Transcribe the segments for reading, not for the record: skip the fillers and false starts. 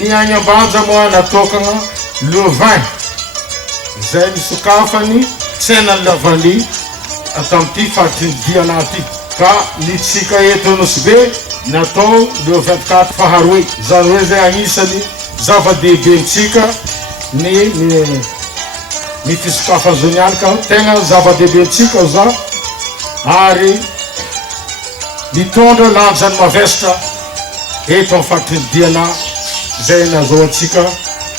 Ny agny ambanja moa natokana le 20 zay misokafany tsenan'ny Lavany atao amin'ity fahatrinidiana ty. Ka ny tsika eto Anosibe natao le 24 faharoe. Zany hoe zay agnisany zava-dehibe mitsika ny fisokafa zoniany ka tegna zava-dehibe mitsika za ary mitondra lanjany mavesatra eto amin'ny fahatrinidiana zay nazao atsika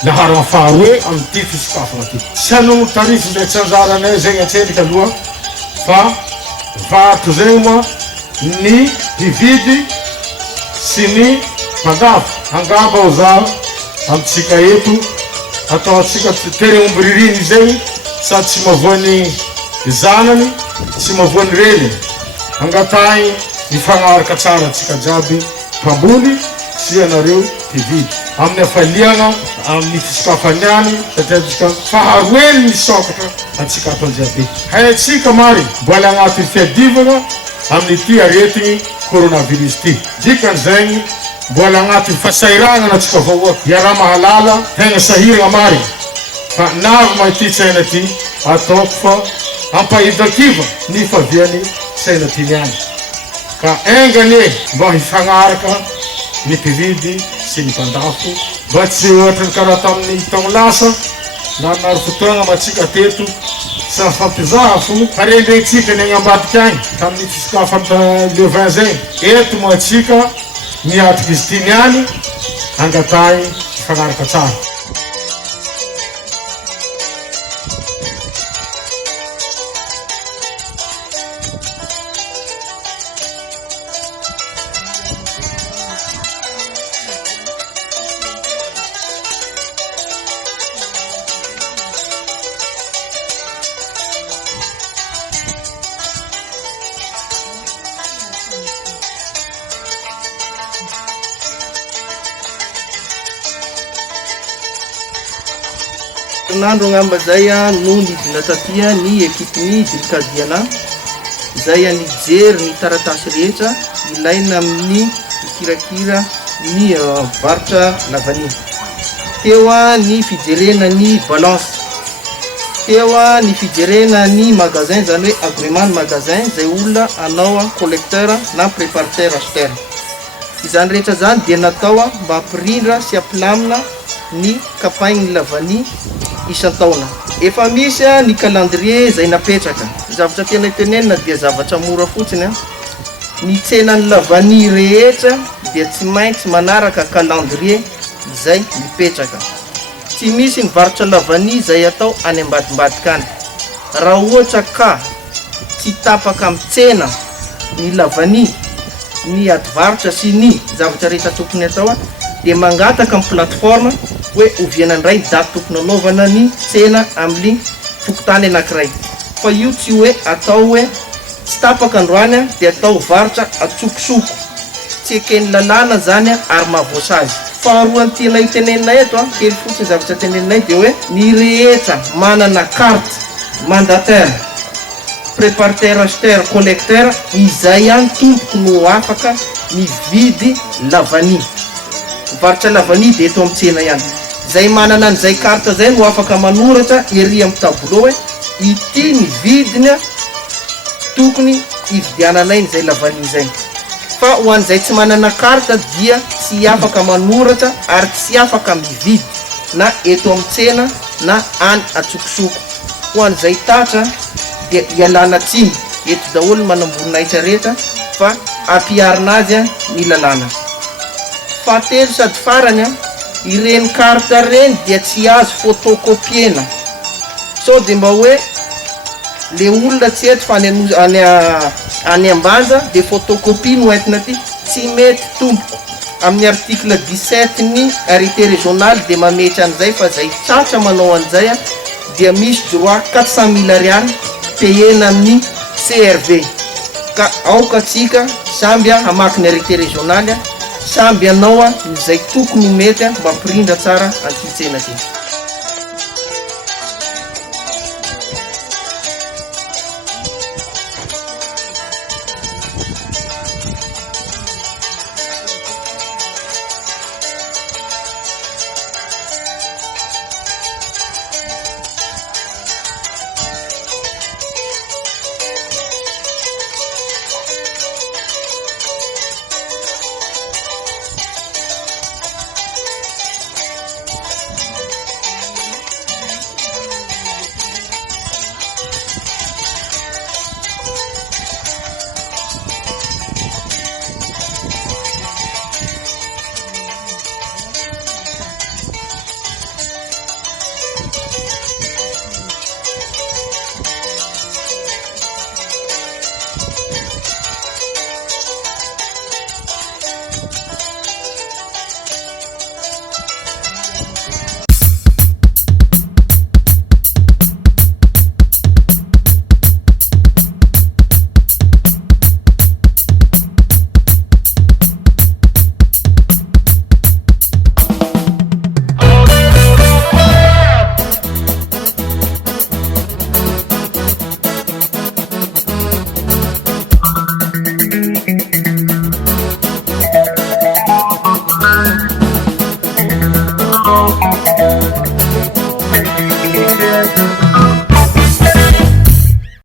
lahara faharoe amin'ity fisokafana ty. Tsy hanao tarify ndraiky tsy anjaranay zegny antsendriky aloha fa varotra zegny moa ny mpividy sy ny mpandafo. Angamba ho za amitsika eto atao atsika tereomby ririny zegny sady tsy mavoany zanany tsy mavoany reniny. Angatay mifagnaraka tsara atsika jiaby mpamboly sy anareo mpividy amin'ny afaliana amin'ny fisokafany any satria atsika faharoeny misokatra atsika atao jiaby. Haitsika mary mbola agnatin'ny fiadivana amin'ity aretigny coronavirus ty. Dikan'izegny mbola agnatin'ny fahasairana atsika vahoaka iara mahalala tegna sahirana mary fa navy mahity tsaina ty ataoko fa ampahidakiva ny faviany tsaina ty niany ka engane mba hifagnaraka ny mpividy sy ny mpandafo mba tsy ohatrany karaha tamin'ny taogno lasa nanaro fotoagna matsika teto sy fampizaha fo parendrentsika ny agnambadiky agny tamin'ny fisokafa le 20 zegny. Eto moa atsika miatriky izy ty niany angatay hifagnaraka tsara. Nandro ngamba zay no nidina tatia ny ekipiny Bilkadiana zay nijery ny taratasy rehetra ilaina amin'ny kirakira ny varotra Lavany. Teo ny fijerena ny balance, teo ny fijerena ny magasin zany hoe agrément magasin zay olona anao collecteur na préparateur acheteur. Izany rehetra zany dia natao mba hampirindra sy hampilamina ny campagne Lavany isan-taona. Efa misy ny calendrier zay napetraka. Zavatra tena tenenina dia zavatra mora fotsiny. Ny tsenan'ny Lavany rehetra dia tsy maintsy manaraka calendrier zay mipetraka. Tsy misy ny varotra Lavany zay atao any ambadimbadika any. Raha ohatra ka tsy tapaka amin'ny tsena ny Lavany, ny adivarotra sy ny zavatra rehetra tokony atao dia mangataka amin'ny plateforme hoe ovianandray daty tokony anaovana ny tsena amin'ny fokotany anankiray. Fa io tsy hoe atao hoe tsy tapaka androany dia atao varotra atsokosoko, tsy ekeny lalàna zany ary mahavoasa azy. Faharoany tena itenenina eto kely fotsiny zavatra teneninay dia hoe ny rehetra manana carte mandataire préparateur acheteur collecteur izay ihany tompoko no afaka mividy Lavany. Varotra Lavany dia eto amin'ny tsena ihany. Zay manana an'izay carte zay no afaka manoratra ery amin'ny tableau hoe ity ny vidiny tokony hividiananay n'izay Lavany zay. Fa ho an'izay tsy manana carte dia tsy afaka manoratra ary tsy afaka mividy na eto amin'ny tsena na any atsokosoko. Ho an'izay tatra dia ialana tsiny eto daholo manamboninahitra rehetra fa ampiarina azy ny lalàna. Fahatelo sady farany ireny carte reny dia tsy azo photocopiena. So dia mba hoe le olona tsy eto fa any ambanja dia photocopie no entina ty tsy mety tompoko. Amin'ny article 17 ny arrêté régional dia mametry an'izay fa zay tratra manao an'izay dia misy droit 400 000 ariary payena amin'ny CRV. Ka aoka atsika samby hamaky ny arrêté régional samby anao izay tokony mety mba hampirindra tsara an'ity tsena ty.